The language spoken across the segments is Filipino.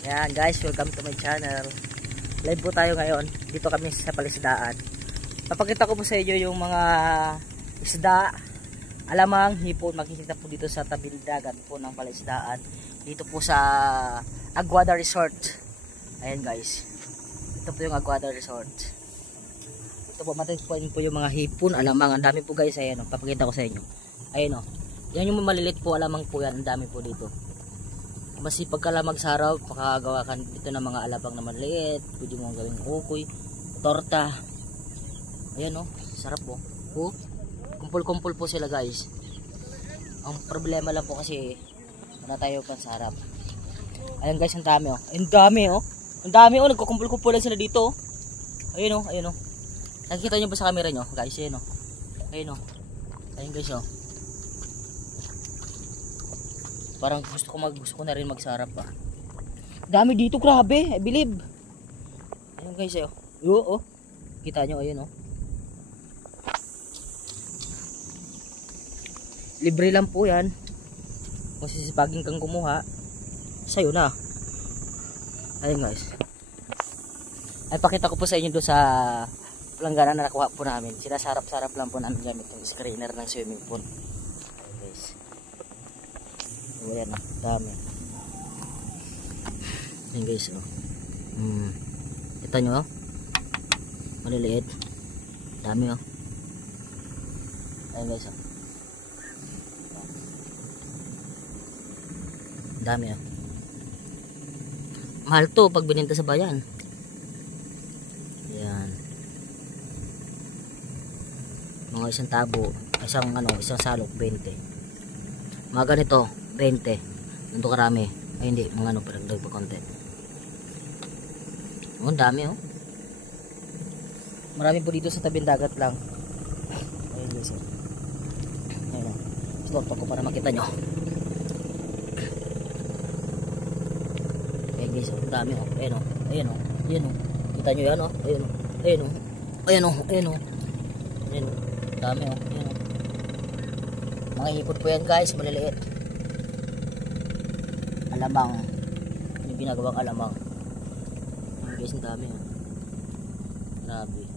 Yan guys, welcome to my channel. Live po tayo ngayon. Dito kami sa palisdaan. Papakita ko po sa inyo yung mga isda, alamang, hipon. Makikita po dito sa tabing dagat po ng palisdaan. Dito po sa Aguada Resort. Ayan guys. Ito po yung Aguada Resort. Ito po matagpuan po yung mga hipon, alamang. Ang dami po guys. Ayan o, papakita ko sa inyo. Ayan o. Yan yung malilit po, alamang po yan. Ang dami po dito. Masipag ka lang magsarap, makakagawa ka dito ng mga alabang na maliit. Pwede mo gawing kukoy, torta. Ayan o, sarap po. Kumpul-kumpul po sila guys. Ang problema lang po kasi wala tayo pansarap. Ayan guys, ang dami o. Ang dami o. Ang dami o, nagkukumpul-kumpul lang sila dito. Ayan o, ayan o. Nakikita nyo ba sa camera nyo? Guys, ayan o. Ayan o. Ayan guys o. Parang gusto ko na rin magsarap pa. Dami dito, grabe. I believe. Ayun guys, ayo. Oo. Kita nyo, ayun oh. Libre lang po 'yan. Kung sisipagin kang kumuha, sayo na. Ayun guys. Ay pakita ko po sa inyo do sa pelangganan na nakuha po namin. Sinasarap-sarap lang po namin gamit yung screener ng swimming pool. Ayun guys. Ayan na, dami. Ayan guys oh. Kita nyo oh. Maliliit. Dami oh. Ayan guys oh. Dami oh. Mahal to pag bininta sa bayan. Ayan. Mga isang tabo, isang salok 20. Mga ganito 20. Nandito karami. Ay hindi, mga paragdag pa konti. Oh, dami oh. Marami po dito sa tabing dagat lang. Ayun guys oh. Ayun oh. Stop ko para makita nyo. Ayun guys oh, dami oh. Ayun oh. Ayun oh. Ayun oh. Kita nyo yan oh. Ayun oh. Ayun oh. Ayun oh. Ayun oh. Ayun oh. Dami oh. Ayun oh. Mga hipot po yan guys, maliliit. Alamang, yung ginagawang alamang. Yung guys, ang dami oh. Grabe,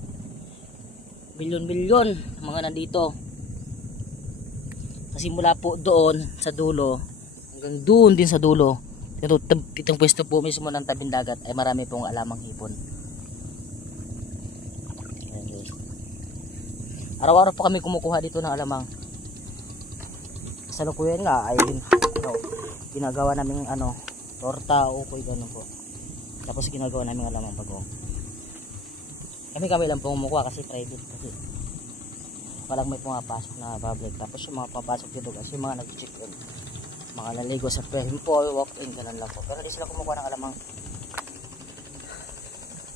milyon-milyon mga nandito. Kasi mula po doon sa dulo hanggang doon din sa dulo, itong pwesto po mismo ng tabing dagat ay marami pong alamang hipon. Araw-araw po kami kumukuha dito ng alamang. Kasalukuyan nga ay ginagawa namin torta o kuy ganun po. Tapos ginagawa namin alamang bago. Kami lang po kumukuha kasi private kasi walang may pumapasok na public. Tapos yung mga papasok dito kasi yung mga nag-check in, mga naligo sa swimming pool, walk in ganun lang po. Pero hindi sila kumukuha ng alamang.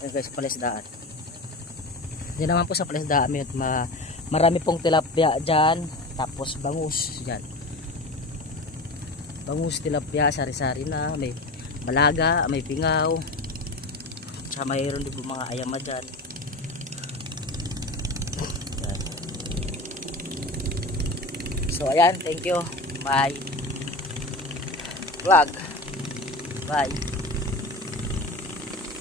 Ayun guys, palisdaan. Yan naman po sa palisdaan marami pong tilapia dyan. Tapos bangus dyan. Bangus, tilapia, sari-sari na, may balaga, may pingaw, tsaka mayroon din mga ayama dyan. Yan. So ayan, thank you, bye vlog, bye.